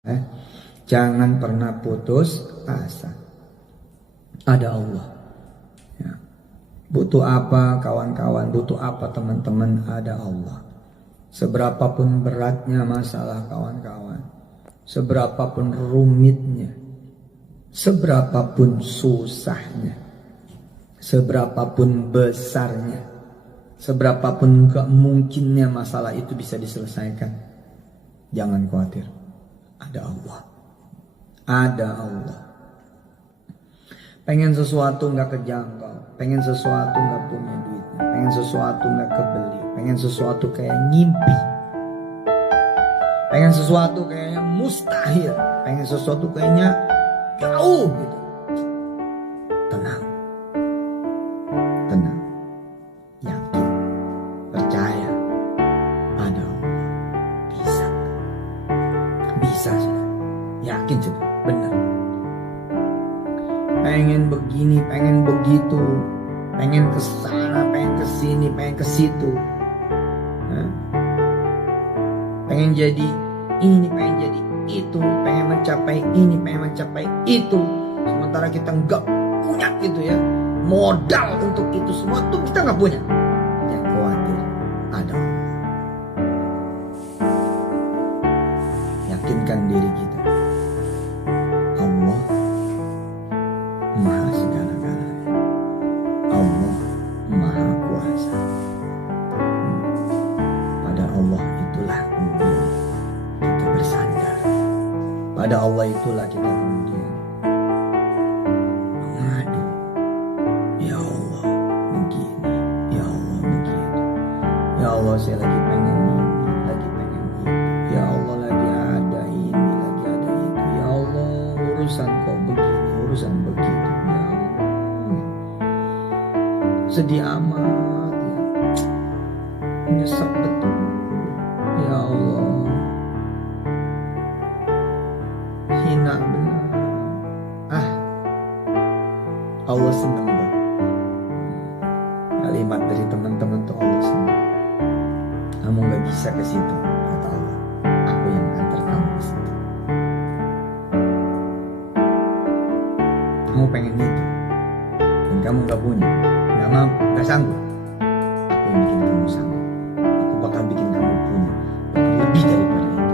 Eh, Jangan pernah putus asa. Ada Allah. Ya. Butuh apa kawan-kawan, butuh apa teman-teman, ada Allah. Seberapapun beratnya masalah kawan-kawan, seberapapun rumitnya, seberapapun susahnya, seberapapun besarnya, seberapapun gak mungkinnya masalah itu bisa diselesaikan, jangan khawatir. Ada Allah. Ada Allah. Pengen sesuatu gak kejangkau, pengen sesuatu gak punya duitnya, pengen sesuatu gak kebeli, pengen sesuatu kayak ngimpi, pengen sesuatu kayaknya mustahil, pengen sesuatu kayaknya jauh gitu. Tenang. Tenang. Yakin. Percaya. Ada Allah. Bisa. Bisa sudah. Yakin sudah. Benar. Pengen begini, pengen begitu, pengen kesana, pengen kesini, pengen kesitu, pengen jadi ini, pengen jadi itu, pengen mencapai ini, pengen mencapai itu. Sementara kita nggak punya gitu ya, modal untuk itu semua tuh kita nggak punya. Jangan khawatir, ada Allah. Yakinkan diri kita, Allah Maha segala-galanya, Allah Maha Kuasa. Pada Allah itulah kemudian kita bersandar. Pada Allah itulah kita kemudian mengadu. Ya Allah begini, ya Allah begitu. Ya Allah saya lagi pengen ini, lagi pengen itu. Ya Allah lagi ada ini, lagi ada itu. Ya Allah urusan kok begini, urusan begitu. Ya Allah sedih amat ya. Nyesek betul. Ya Allah hina benar. Allah senang banget. Kalimat dari teman-teman tuh Allah senang. Kamu gak bisa ke situ, kata Allah. Aku yang antar kamu ke situ. Kamu pengen itu, dan kamu gak punya, gak mampu, gak sanggup. Aku yang bikin kamu sanggup. Aku bakal bikin kamu punya, bakal lebih daripada itu.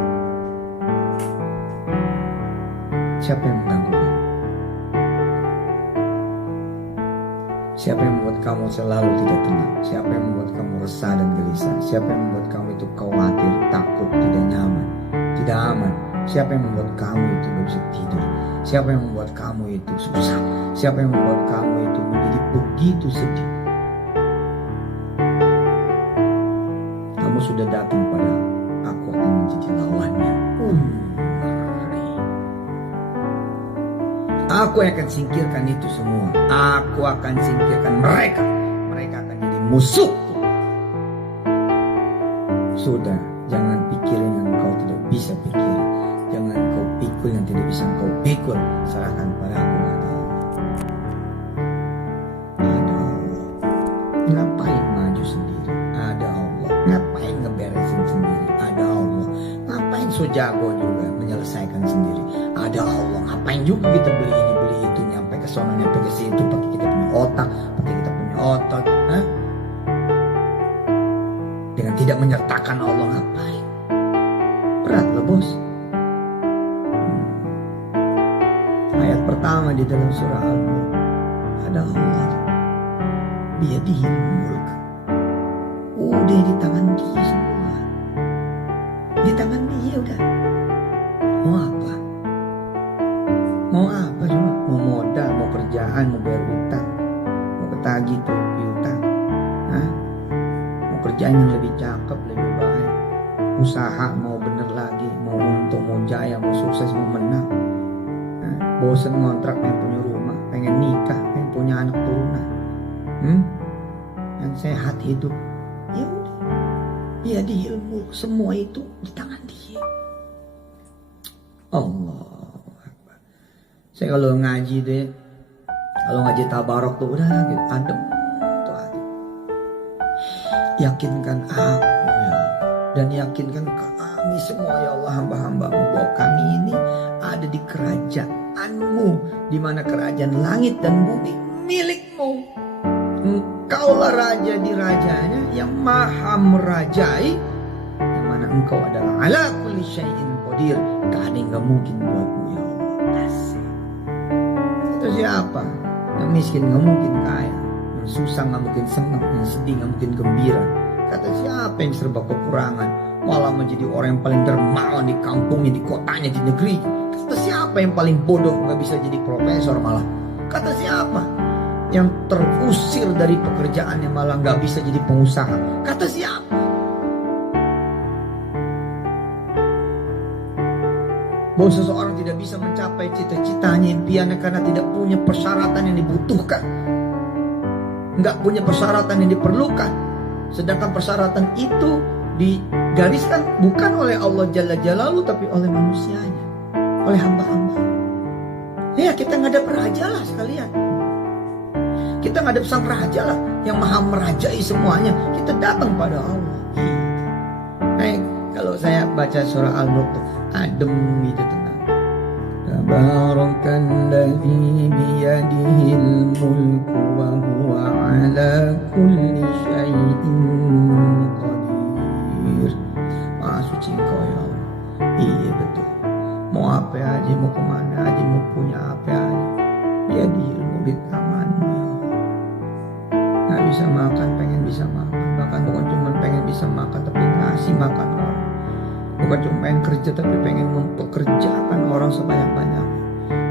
Siapa yang mengganggu kamu? Siapa yang membuat kamu selalu tidak tenang? Siapa yang membuat kamu resah dan gelisah? Siapa yang membuat kamu itu khawatir, takut, tidak nyaman, tidak aman? Siapa yang membuat kamu itu gak bisa tidur? Siapa yang membuat kamu itu susah? Siapa yang membuat kamu itu menjadi begitu sedih? Kamu sudah datang pada aku akan menjadi lawannya. Aku akan singkirkan itu semua. Aku akan singkirkan mereka. Mereka akan jadi musuhku. Sudah, jangan pikirin yang kau tidak bisa pikirin. Jangan kau pikul yang tidak bisa kau pikul. Serahkan pada aku, kata Allah. Ada Allah. Ngapain maju sendiri? Ada Allah. Ngapain ngeberesin sendiri? Ada Allah. Ngapain so jago juga menyelesaikan sendiri? Ada Allah. Ngapain juga kita beli ini beli itu, nyampe ke sono nyampe ke situ, pakai kita punya otak, pakai kita punya otot, dengan tidak menyertakan Allah. Ngapain? Berat loh bos. Ayat pertama di dalam surah Al-Mulk, ada Allah. Biyadihil mulk. Udah di tangan dia semua. Di tangan dia udah. Mau apa? Mau apa coba? Mau modal, mau kerjaan, mau bayar utang, mau ketagih tuh piutang, mau kerjaan yang lebih cakep, lebih baik, usaha mau bener lagi, mau untung, mau jaya, mau sukses, mau menang. Bosen ngontrak, pengen punya rumah, pengen nikah, pengen punya anak turunan, yang sehat hidup. Ya udah, dia di ilmu, semua itu di tangan dia. Allah. Saya kalau ngaji deh, kalau ngaji tabarok tuh udah gitu, adem tuh hati. Yakinkan aku ya, dan yakinkan kami semua ya Allah hamba-hambamu bahwa kami ini ada di kerajaan-Mu, di mana kerajaan langit dan bumi milik-Mu. Engkaulah raja di rajanya yang maha merajai, yang mana Engkau adalah ala kulli syai'in qadir. Gak ada yang gak mungkin buat-Mu ya Allah. Kasih. Itu siapa? Yang miskin gak mungkin kaya, yang susah gak mungkin senang, yang sedih gak mungkin gembira. Kata siapa yang serba kekurangan malah menjadi orang yang paling dermawan di kampungnya, di kotanya, di negeri. Kata siapa yang paling bodoh gak bisa jadi profesor malah. Kata siapa yang terusir dari pekerjaannya malah gak bisa jadi pengusaha. Kata siapa? Bahwa seseorang tidak bisa mencapai cita-citanya, impiannya karena tidak punya persyaratan yang dibutuhkan, gak punya persyaratan yang diperlukan. Sedangkan persyaratan itu digariskan bukan oleh Allah Jalla Jalaluhu, tapi oleh manusianya, oleh hamba-hamba. Ya kita ngadap raja lah sekalian. Kita ngadap sang raja lah yang maha merajai semuanya. Kita datang pada Allah gitu. Nah, kalau saya baca surah Al-Mulk adem gitu, tenang. Tabarakalladzi biyadihil mulku wa huwa ala kulli syai'in qadir. Maha suci Engkau ya Allah. Iya betul. Mau apa aja, mau kemana aja, mau punya apa aja, biyadihil mulku, di tangan-Mu ya Allah. Gak bisa makan, pengen bisa makan. Bahkan bukan cuma pengen bisa makan, tapi ngasih makan orang. Bukan cuma pengen kerja, tapi pengen mempekerjakan orang sebanyak-banyak.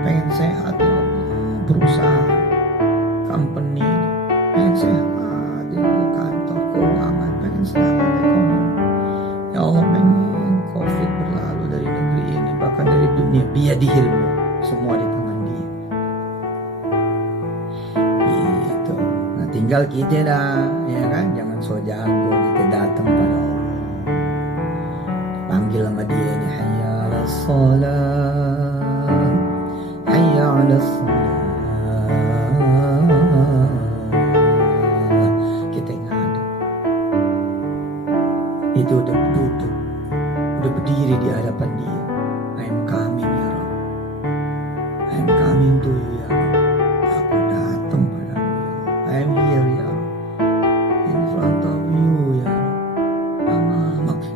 Pengen sehat ya Allah, berusaha company, pengen sehat ya Allah, kantor keuangan, pengen sehat ekonomi. Ya Allah, pengen COVID berlalu dari negeri ini, bahkan dari dunia. Biyadihil mulk, semua di tangan Dia. Gitu. Nah tinggal kita dah, ya kan, jangan so jago, kita datang pada Allah. Panggil sama Dia ini, hayya 'alas shalah, hayya 'alas shalah. Kita ngadep. Itu udah duduk, udah berdiri di hadapan Dia. I'm coming ya Rabb, I'm coming to you ya Rabb. Aku datang padamu ya Allah. I'm here ya Rabb, in front of you ya Rabb. Amamak ya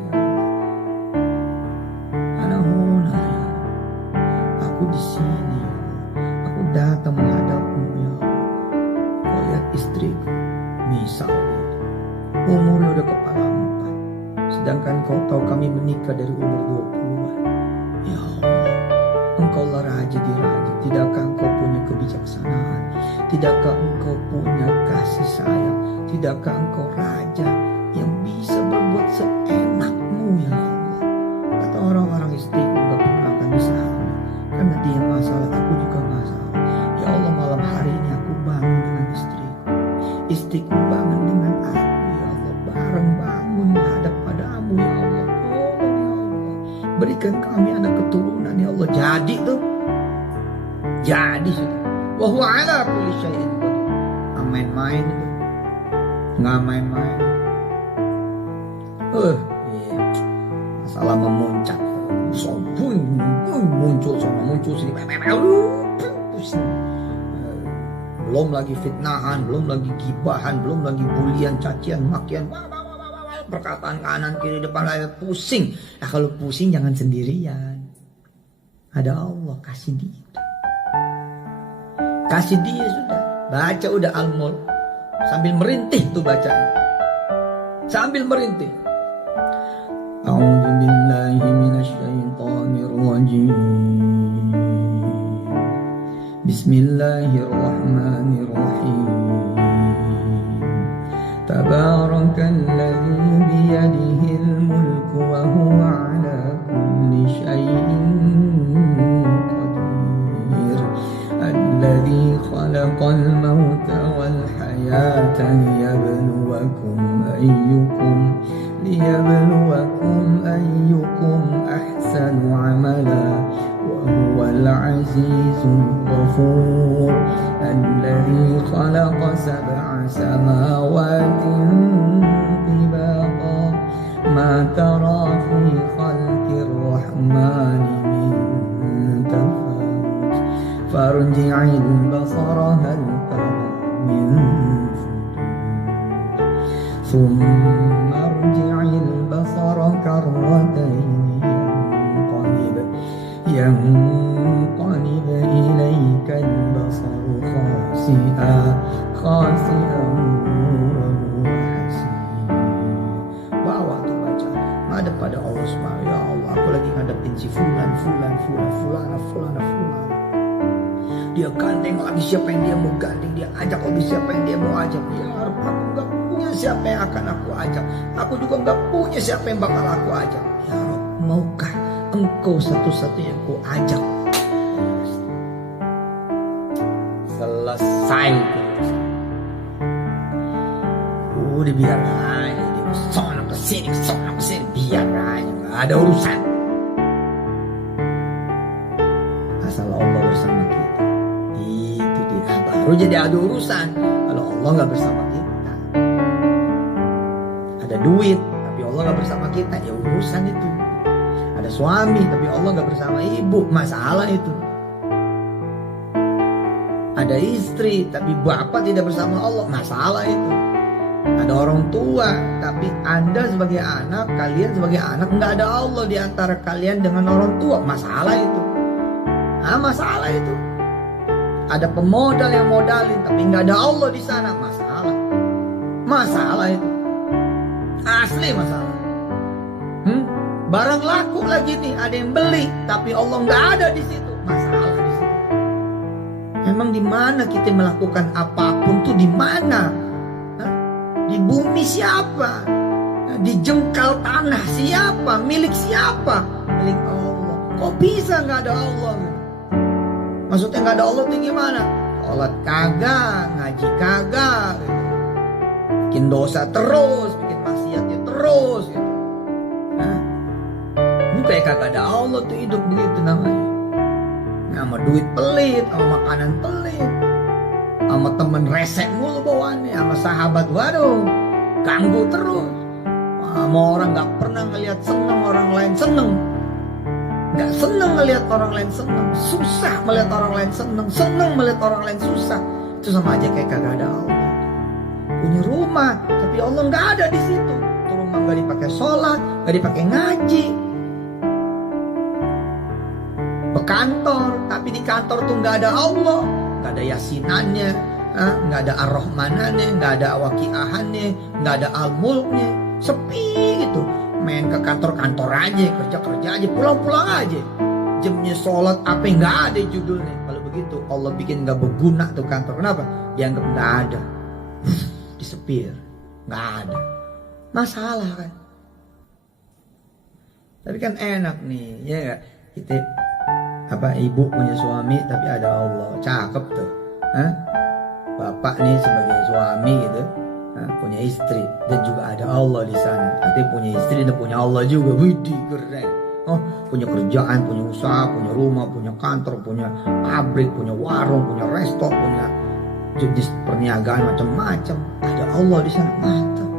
di sini ya Allah. Aku datang menghadapmu ya Allah. Kau lihat istriku, misalnya umurnya udah kepala 4, sedangkan kau tahu kami menikah dari umur 20-an. Ya Allah, Engkaulah raja di raja. Tidakkah Engkau punya kebijaksanaan? Tidakkah Engkau punya kasih sayang? Tidakkah Engkau raja yang bisa berbuat seenak-Mu ya Allah? Kata orang-orang, istriku gak pernah akan bisa hamil karena dia masalah, aku juga masalah. Ya Allah, malam hari ini aku bangun dengan istriku, istriku bangun dengan aku ya Allah. Bareng bangun menghadap padamu ya Allah. Tolong ya Allah, berikan kami anak keturunan ya Allah. Jadi tuh, jadi sudah. Wa huwa ala kulli syai'in qadir. Nggak main-main itu, nggak main-main. Masalah memuncak, sombong muncul sana muncul sini, pusing. Belum lagi fitnahan, belum lagi gibahan, belum lagi bulian, cacian, makian, perkataan kanan kiri depan layar, pusing. Nah kalau pusing jangan sendirian, ada Allah, kasih Dia, kasih Dia sudah. Baca udah Al-Mulk sambil merintih tuh bacanya, sambil merintih. A'udzu billahi minasy syaithanir rajim. Bismillahirrahmanirrahim. Tabarakalladzi biyadihil mulku wa huwa 'ala kulli syai'in qadir. Alladzi khalaqal mauta wal hayata liyabluwakum ayyukum ahsanu amala wa huwal azizul ghafur. Alladzi khalaqa sab'a samawatin tibaqa ma tara ارجع البصر هل ترى من ثم ارجع البصر كرتين ينقلب إليك البصر خاسئا وهو حسير. Bawa tuh baca, ngadep pada Allah Subhanahu. Ya Allah, aku lagi ngadepin si fulan. Dia gandeng lagi, siapa yang dia mau gandeng, dia ajak lagi siapa yang dia mau ajak. Ya Rabb, aku gak punya siapa yang akan aku ajak, aku juga gak punya siapa yang bakal aku ajak. Ya Rabb, maukah Engkau satu-satunya yang ku ajak? Selesai. Udah biar aja, dia kesana kesini, biar aja, gak ada urusan. Asal Allah bersama kita, itu dia, baru jadi ada urusan. Kalau Allah gak bersama kita, ada duit tapi Allah gak bersama kita, ya urusan itu. Ada suami tapi Allah gak bersama ibu, masalah itu. Ada istri tapi bapak tidak bersama Allah, masalah itu. Ada orang tua tapi Anda sebagai anak, kalian sebagai anak, nggak ada Allah di antara kalian dengan orang tua, masalah itu. Masalah itu. Ada pemodal yang modalin tapi nggak ada Allah di sana, masalah itu. Asli masalah. Barang laku lagi nih, ada yang beli tapi Allah nggak ada di situ, masalah di situ. Memang di mana kita melakukan apapun tuh, di mana? Di bumi siapa? Di jengkal tanah siapa? Milik siapa? Milik Allah. Kok bisa nggak ada Allah? Maksudnya nggak ada Allah tuh gimana? Sholat kagak, ngaji kagak, bikin dosa terus, bikin maksiatnya terus. Ini kayak kagak ada Allah tuh, hidup begitu namanya. Sama duit pelit, sama makanan pelit, sama temen resek mulu bawaannya, sama sahabat waduh ganggu terus. Sama orang gak pernah ngelihat seneng orang lain seneng, gak seneng ngelihat orang lain seneng, susah melihat orang lain seneng, seneng melihat orang lain susah. Itu sama aja kayak kagak ada Allah. Punya rumah tapi Allah gak ada di situ. Itu rumah gak dipakai sholat, gak dipakai ngaji. Bekantor tapi di kantor tuh nggak ada Allah, nggak ada yasinannya, nggak ada ar-rahmanannya, nggak ada waqiahannya, nggak ada al-mulknya, sepi gitu. Main ke kantor aja, kerja aja, pulang aja. Jamnya sholat apa nggak ada judulnya. Kalau begitu Allah bikin nggak berguna tuh kantor. Kenapa? Dianggap nggak ada, disepir, nggak ada. Masalah kan. Tapi kan enak nih, ya nggak? Kita ibu punya suami tapi ada Allah, cakep tuh. Bapak nih sebagai suami gitu, punya istri dan juga ada Allah di sana. Nanti punya istri dan punya Allah juga, widih keren. Punya kerjaan, punya usaha, punya rumah, punya kantor, punya pabrik, punya warung, punya resto, punya jenis perniagaan macam-macam. Ada Allah di sana, mantap.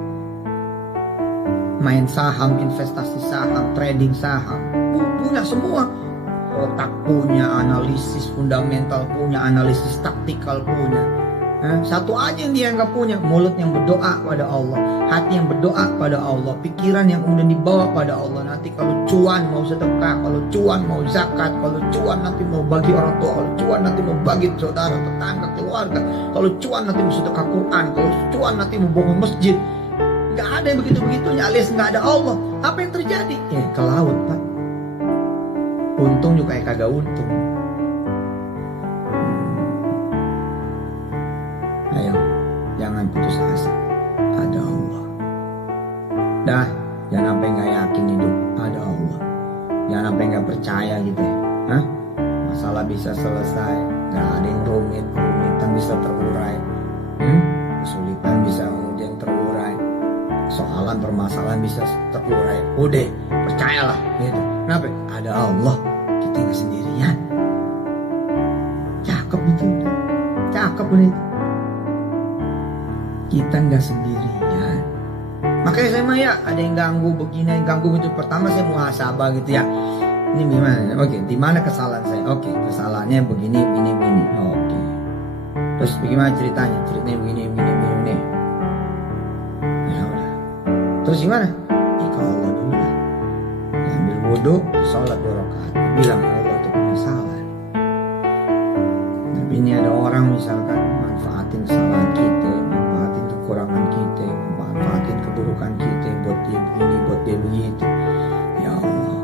Main saham, investasi saham, trading saham, punya semua. Otak punya, analisis fundamental punya, analisis taktikal punya. Satu aja yang dia nggak punya, mulut yang berdoa pada Allah, hati yang berdoa pada Allah, pikiran yang kemudian dibawa pada Allah. Nanti kalau cuan mau sedekah, kalau cuan mau zakat, kalau cuan nanti mau bagi orang tua, kalau cuan nanti mau bagi saudara, tetangga, keluarga, kalau cuan nanti mau sedekah Quran, kalau cuan nanti mau bangun masjid. Nggak ada yang begitu-begitunya, alias nggak ada Allah. Apa yang terjadi? Ke laut, Pak. Untung juga kagak untung. Ayo, jangan putus asa. Ada Allah. Dah, jangan sampai nggak yakin hidup. Ada Allah. Jangan sampai nggak percaya gitu ya. Masalah bisa selesai. Nggak ada yang rumit. Kerumitan bisa terurai. Kesulitan bisa kemudian terurai. Soalan permasalahan bisa terurai. Udah, percayalah gitu. Kenapa? Ada Allah. Kita nggak sendirian. Cakep itu, cakep itu. Kita nggak sendirian. Makanya saya mah ya ada yang ganggu begini, yang ganggu itu. Pertama saya muhasabah gitu ya. Ini gimana? Oke, di mana kesalahan saya? Oke, kesalahannya begini. Oke. Terus bagaimana ceritanya? Ceritanya begini. Ya udah. Terus gimana? Ke Allah dulu lah. Ambil wudhu, sholat 2 rakaat. Bilang ya Allah itu punya salah. Tapi ini ada orang misalkan manfaatin kesalahan kita, manfaatin kekurangan kita, manfaatin keburukan kita buat dia begini, buat dia begitu. Ya Allah,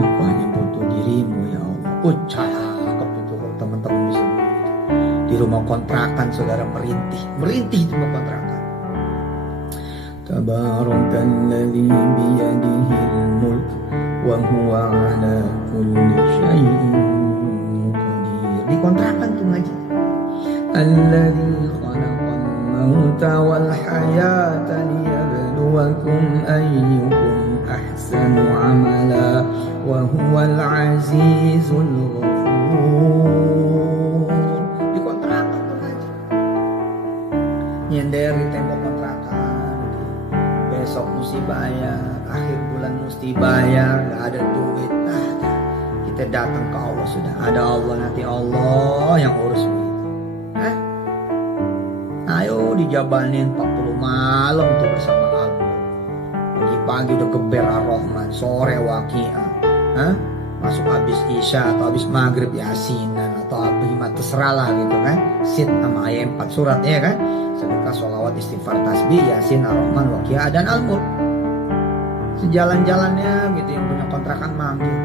aku hanya butuh dirimu ya Allah. Cakep itu kalau teman-teman bisa begitu. Di rumah kontrakan saudara merintih di rumah kontrakan. Tabarakalladzi biyadihil mulk wa huwa ala kulli syai'in qadir. Di kontrakan tuh ngaji. Alladzi khalaqal mauta wal hayata liyabluwakum ayyukum ahsanu amala wa huwal azizul ghafur. Di kontrakan tuh ngaji. Nyender di tembok kontrakan. Besok mesti bayar, akhir bulan mesti bayar, gak ada duit. Kita datang ke Allah sudah. Ada Allah, nanti Allah yang urus duit. Ayo dijabanin 40 malam tuh bersama Allah. Pagi-pagi udah geber Ar-Rahman, sore Waqiah. Masuk habis Isya atau habis Maghrib Yasinan atau habis terserah lah gitu kan. Sit sama ayat 4 surat ya kan. Sedekah, sholawat, istighfar, tasbih, Yasin, Ar-Rahman, Waqiah dan Al-Mulk. Sejalan-jalannya gitu yang punya kontrakan manggil,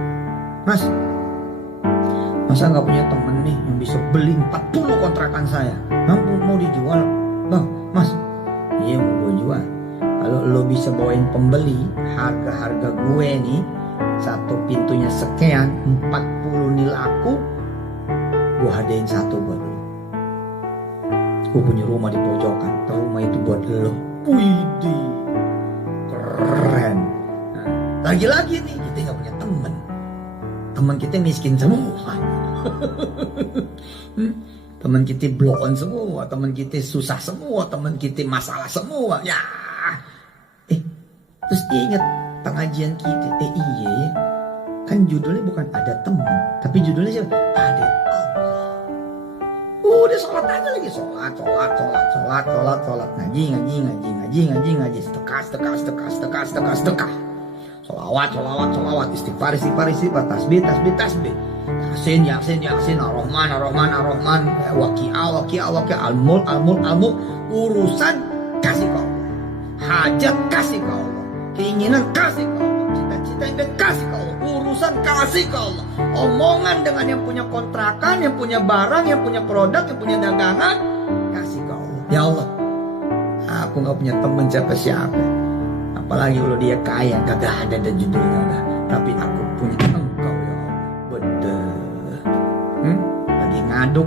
Mas, masa gak punya temen nih yang bisa beli 40 kontrakan saya? Mampu mau dijual? Bang, Mas, iya mau gue jual. Kalau lo bisa bawain pembeli, harga gue nih satu pintunya sekian, 40 nil aku, gue hadiahin satu buat lo. Gue punya rumah di pojokan, rumah itu buat lo. Widih, keren. Nah, lagi-lagi nih kita nggak punya teman kita miskin semua. Teman kita blow on semua, teman kita susah semua, teman kita masalah semua. Ya, terus dia ingat pengajian kita. Iya, kan judulnya bukan ada teman, tapi judulnya siapa? Ada Allah. Udah sholat aja lagi, sholat, ngaji, sedekah, sholawat, istighfar, tasbih, Yasin, Ar-Rahman, Waqiah, Al-Mulk, urusan kasih ke Allah, hajat kasih ke Allah, keinginan kasih ke Allah, cita-cita yang kasih ke Allah, urusan kasih ke Allah, omongan dengan yang punya kontrakan, yang punya barang, yang punya produk, yang punya dagangan, kasih ke Allah. Ya Allah, aku gak punya teman siapa-siapa, apalagi kalau dia kaya, kagak ada dan judulnya udah, tapi aku punya Engkau ya Allah. Bener. Lagi ngaduk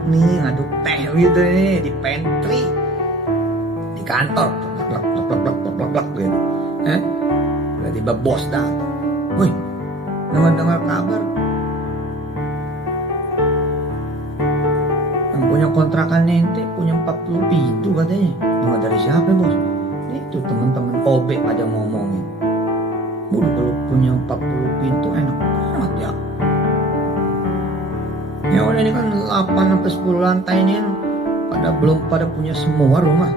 teh gitu nih di pantry, di kantor, plak gitu. Tiba-tiba bos datang. Woi, dengar kabar yang punya kontrakan ente punya 40 pintu katanya. Dengar dari siapa bos? Itu teman-teman OB pada ngomongin. Udah kalau punya 40 pintu enak banget ya. Ya udah ini kan 8-10 lantai ini belum pada punya semua rumah.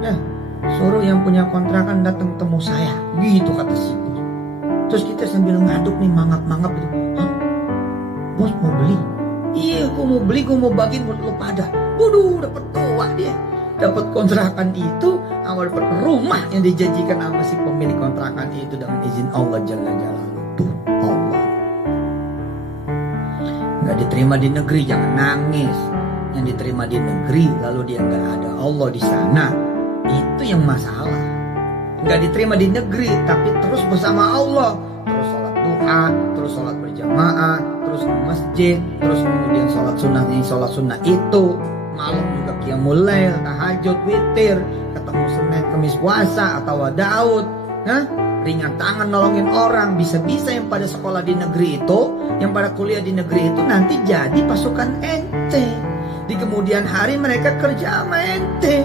Ya, suruh yang punya kontrakan datang temu saya. Gitu kata si bos. Terus kita sambil ngaduk nih mangap gitu. Hah? Bos mau beli? Iya, gue mau beli, gue mau bagiin buat lo pada. Waduh, dapet tua dia. Dapat kontrakan itu, sama dapat rumah yang dijanjikan sama si pemilik kontrakan itu dengan izin Allah Jalla Jalaluhu. Tuh Allah. Nggak diterima di negeri, jangan nangis. Yang diterima di negeri, lalu dia nggak ada Allah di sana, itu yang masalah. Nggak diterima di negeri, tapi terus bersama Allah, terus sholat duha, terus sholat berjamaah, terus ke masjid, terus kemudian sholat sunnah itu. Malam juga qiyamul lail, tahajud, witir, ketemu Senin, Kamis puasa atau Daud, ringan tangan nolongin orang. Bisa-bisa yang pada sekolah di negeri itu, yang pada kuliah di negeri itu nanti jadi pasukan ente. Di kemudian hari mereka kerja sama ente.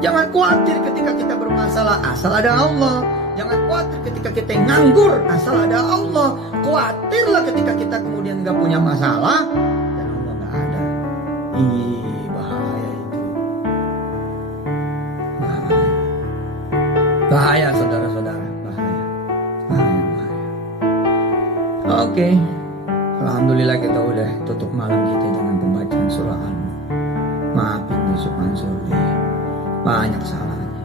Jangan khawatir ketika kita bermasalah, asal ada Allah. Jangan khawatir ketika kita nganggur asal ada Allah. Khawatirlah ketika kita kemudian gak punya masalah dan Allah gak ada. Ih, bahaya itu. Bahaya saudara-saudara. Bahaya. Oke. Alhamdulillah kita udah tutup malam kita dengan pembacaan surah Al-Mulk. Maafin Yusuf Mansur deh. Banyak salahnya.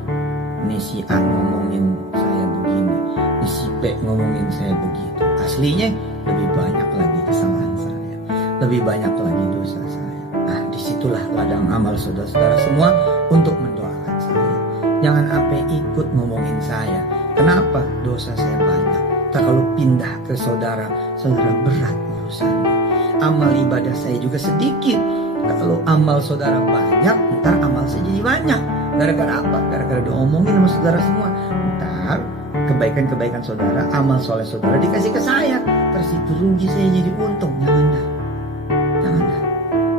Ini si A ngomongin saya begini, ini si B ngomongin saya begitu. Aslinya lebih banyak lagi kesalahan saya, lebih banyak lagi dosa saya. Nah, disitulah ladang amal saudara-saudara semua untuk mendoakan saya. Jangan sampai ikut ngomongin saya. Kenapa? Dosa saya banyak. Tak kalau pindah ke saudara berat urusannya. Amal ibadah saya juga sedikit. Kalau amal saudara banyak, ntar amal saya jadi banyak. Gara-gara apa? Gara-gara diomongin sama saudara semua. Ntar kebaikan-kebaikan saudara, amal soleh saudara dikasih ke saya. Terus itu rugi, saya jadi untung. Jangan dah.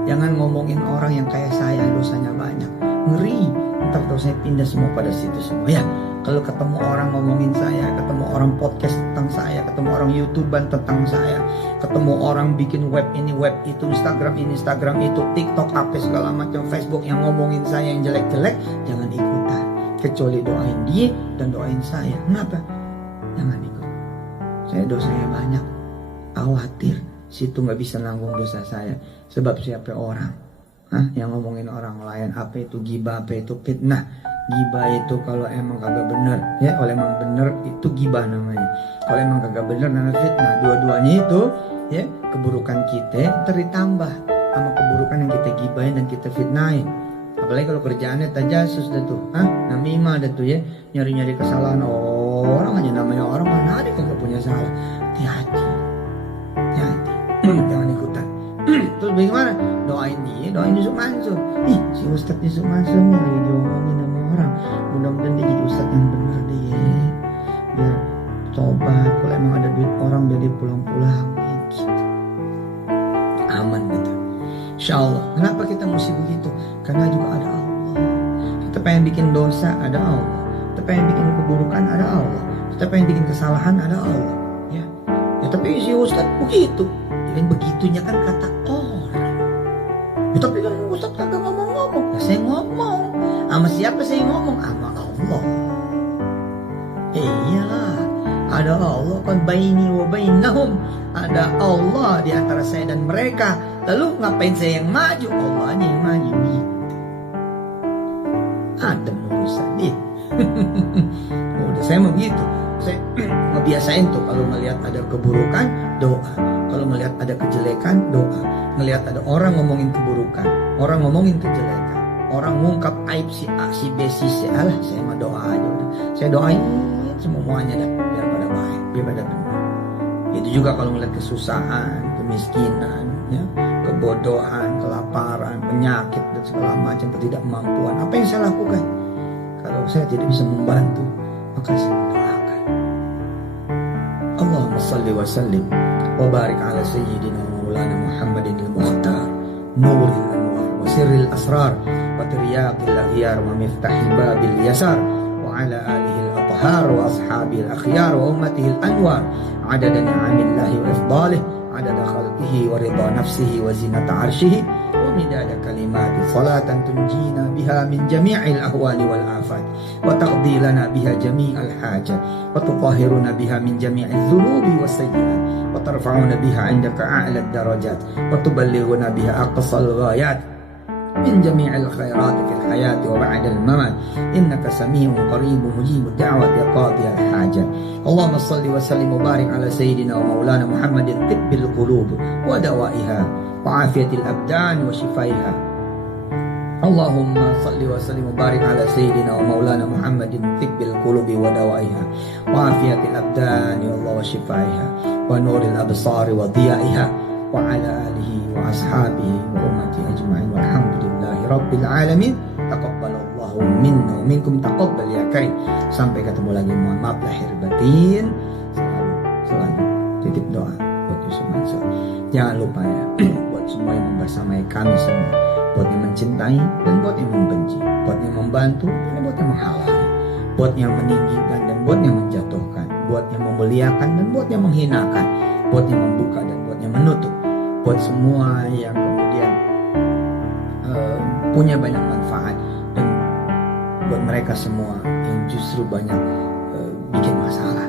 Jangan ngomongin orang yang kayak saya, dosanya banyak. Ngeri. Ntar dosanya pindah semua pada situ semua. Ya, kalau ketemu orang ngomongin saya, ketemu orang podcast tentang saya, ketemu orang YouTuber tentang saya, ketemu orang bikin web ini, web itu, Instagram ini, Instagram itu, TikTok, apa segala macam, Facebook yang ngomongin saya yang jelek-jelek, jangan ikutan. Kecuali doain dia dan doain saya. Kenapa? Jangan ikut. Saya dosanya banyak. Khawatir situ nggak bisa nanggung dosa saya. Sebab siapa orang yang ngomongin orang lain, apa itu gibah, apa itu fitnah. Gibah itu kalau emang kagak bener, ya kalau emang bener itu gibah namanya. Kalau emang kagak bener namanya fitnah. Dua-duanya itu ya keburukan kita ditambah sama keburukan yang kita gibahin dan kita fitnahin. Apalagi kalau kerjaannya tajasus dah tuh, namimah dah tuh ya, nyari-nyari kesalahan orang aja, namanya orang mana ada kagak punya salah. Hati-hati, jangan ikutan. Terus bagaimana? Doain dia, doain Yusuf Mansur. Si Ustadz Yusuf Mansur nih lagi diomongin sama orang. Mudah-mudahan dia jadi Ustadz yang bener deh ya. Biar tobat, kalau emang ada duit orang biar dia pulang-pulang gitu. Aman gitu. Insyaallah. Kenapa kita mesti begitu? Karena juga ada Allah. Kita pengen bikin dosa, ada Allah. Kita pengen bikin keburukan, ada Allah. Kita pengen bikin kesalahan, ada Allah. Ya tapi si Ustadz begitu. Dan begitunya kan kata orang. Ya, tapi kan Ustadz kagak ngomong-ngomong. Ya, saya ngomong. Sama siapa saya ngomong? Sama Allah. Iyalah. Ada Allah kan baini wa bainahum. Ada Allah di antara saya dan mereka. Lalu ngapain saya yang maju? Allahnya yang maju. Ada urusan dia. Udah saya mau begitu. Saya ngebiasain tuh kalau melihat ada keburukan, doa. Kalau melihat ada kejelekan, doa. Melihat ada orang ngomongin keburukan, orang ngomongin kejelekan, orang ngungkap aib si A, si B, si C, alah saya mah doa aja udah. Saya doain semuanya dah biar pada baik, biar pada benar. Itu juga kalau melihat kesusahan, kemiskinan, ya, kebodohan, kelaparan, penyakit dan segala macam ketidakmampuan. Apa yang saya lakukan? Kalau saya tidak bisa membantu, maka saya mendoakan. Allahumma salli wa sallim wa barik ala sayyidina maulana Muhammadin al-Mukhtar nuril anwar wa sirril asrar wa tiryaqil aghyar wa miftahi babil yasar wa ala alihi al-athhar wa ashabil akhyar wa ummatihi al-anwar adada ni'amillahi wa ifdalih adada khalqihi wa ridha nafsihi wa zinata arshihi wa midada kalimati salatan tunjina biha min jami'il ahwali wal afat wa taqdi lana biha jami'al hajat wa tutahhiruna biha min jami'il dhunubi was sayyi'at wa tarfa'una biha 'indaka a'la ad-darajat wa tuballighuna biha aqsal ghayat min jami'il khairat fil hayati wa ba'da al-mamat innaka sami'un qaribun mujibud da'wati qadiyal hajat. Allahumma salli wa sallim wa barik ala sayyidina wa maulana Muhammadin tibbil qulub wa dawaiha wa afiyatil abdan wa shifaiha. Allahumma salli wa sallim wa barik ala sayyidina wa maulana Muhammadin tibbil qulubi wa dawaiha wa afiyatil abdan wa shifaiha wa nuril absari wa dhiyaiha wa ala alihi wa ashabihi wa ummati ajma'in walhamdulillahi rabbil alamin. Taqabbalallahu minna wa minkum taqabbal ya karim. Sampai ketemu lagi, mohon maaf lahir batin. Selalu titip doa buat Yusuf Mansur. Jangan lupa ya, buat semua yang membersamai kami semua, buat yang mencintai dan buat yang membenci, buat yang membantu dan buat yang menghalangi. buat yang meninggikan dan buat yang menjatuhkan, buat yang memuliakan dan buat yang menghinakan, buat yang membuka dan buat yang menutup, buat semua yang kemudian punya banyak manfaat, dan buat mereka semua yang justru banyak bikin masalah.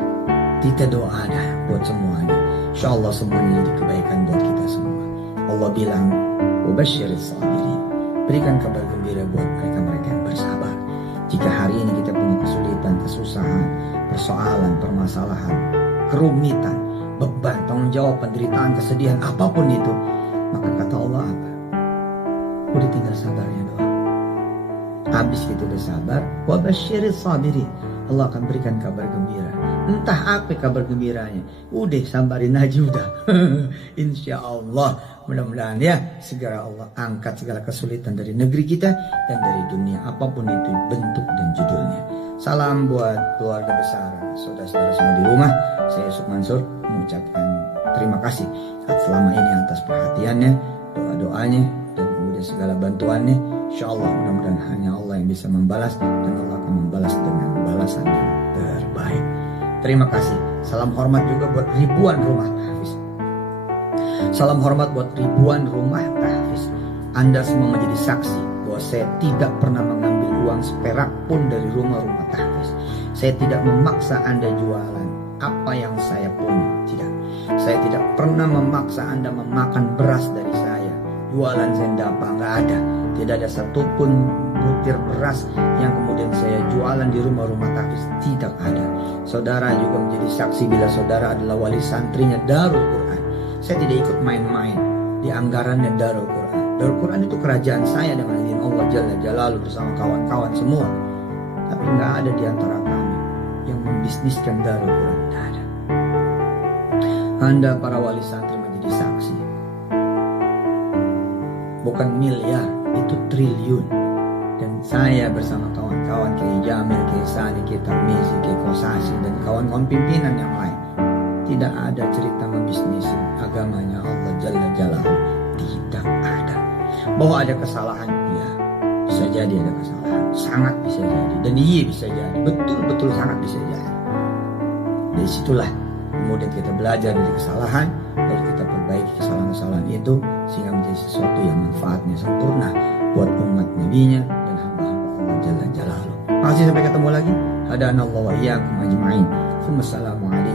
Kita doa dah buat semuanya. InsyaAllah semuanya jadi kebaikan buat kita semua. Allah bilang, wabasyiris sabirin, berikan kabar gembira buat mereka-mereka yang bersabar. Jika hari ini kita punya kesulitan, kesusahan, persoalan, permasalahan, kerumitan, beban, tanggung jawab, penderitaan, kesedihan, apapun itu, maka kata Allah apa? Udah tinggal sabarnya doang. Habis kita udah sabar, wabasyiris sabirin, Allah akan berikan kabar gembira. Entah apa kabar gembiranya, udah sabarin aja udah. Insya Allah, mudah-mudahan ya segera Allah angkat segala kesulitan dari negeri kita dan dari dunia, apapun itu bentuk dan judulnya. Salam buat keluarga besar, saudara-saudara semua di rumah. Saya Yusuf Mansur mengucapkan terima kasih selama ini atas perhatiannya, doa-doanya, dan kemudian segala bantuannya. Insya Allah mudah-mudahan hanya Allah yang bisa membalas, dan Allah akan membalas dengan balasan yang terbaik. Terima kasih. Salam hormat juga buat ribuan rumah tahfiz. Salam hormat buat ribuan rumah tahfiz. Anda semua menjadi saksi bahwa saya tidak pernah mengambil uang seperak pun dari rumah-rumah tahfiz. Saya tidak memaksa Anda jualan apa yang saya punya. Tidak. Saya tidak pernah memaksa Anda memakan beras dari saya. Jualan sendapa, nggak ada. Tidak ada satupun butir beras yang kemudian saya jualan di rumah-rumah tahfiz. Tidak ada. Saudara juga menjadi saksi bila saudara adalah wali santrinya Darul Quran. Saya tidak ikut main-main di anggarannya Darul Quran. Darul Quran itu kerajaan saya dengan izin Allah Jalla Jalaluhu bersama kawan-kawan semua. Tapi nggak ada di antara kami yang membisniskan Darul Quran. Tidak ada. Anda para wali santri menjadi saksi. Bukan miliar, itu triliun. Dan saya bersama kawan-kawan Kiai Jamil, Kiai Sani, Kiai Tarmizi, Kiai Kosasi, dan kawan-kawan pimpinan yang lain, tidak ada cerita membisnisi agamanya Allah Jalla Jalaluhu. Tidak ada. Bahwa ada kesalahan, ya bisa jadi ada kesalahan, sangat bisa jadi, dan iya bisa jadi, betul-betul sangat bisa jadi. Dari situlah kemudian kita belajar dari kesalahan, lalu kita perbaiki kesalahan-kesalahan itu sehingga menjadi sesuatu yang manfaatnya sempurna buat umat nabinya dan hamba-hamba Allah Jalla Jalaluhu. Makasih, sampai ketemu lagi. Hadanallahu wa iyyakum ajma'in. Wassalamualaikum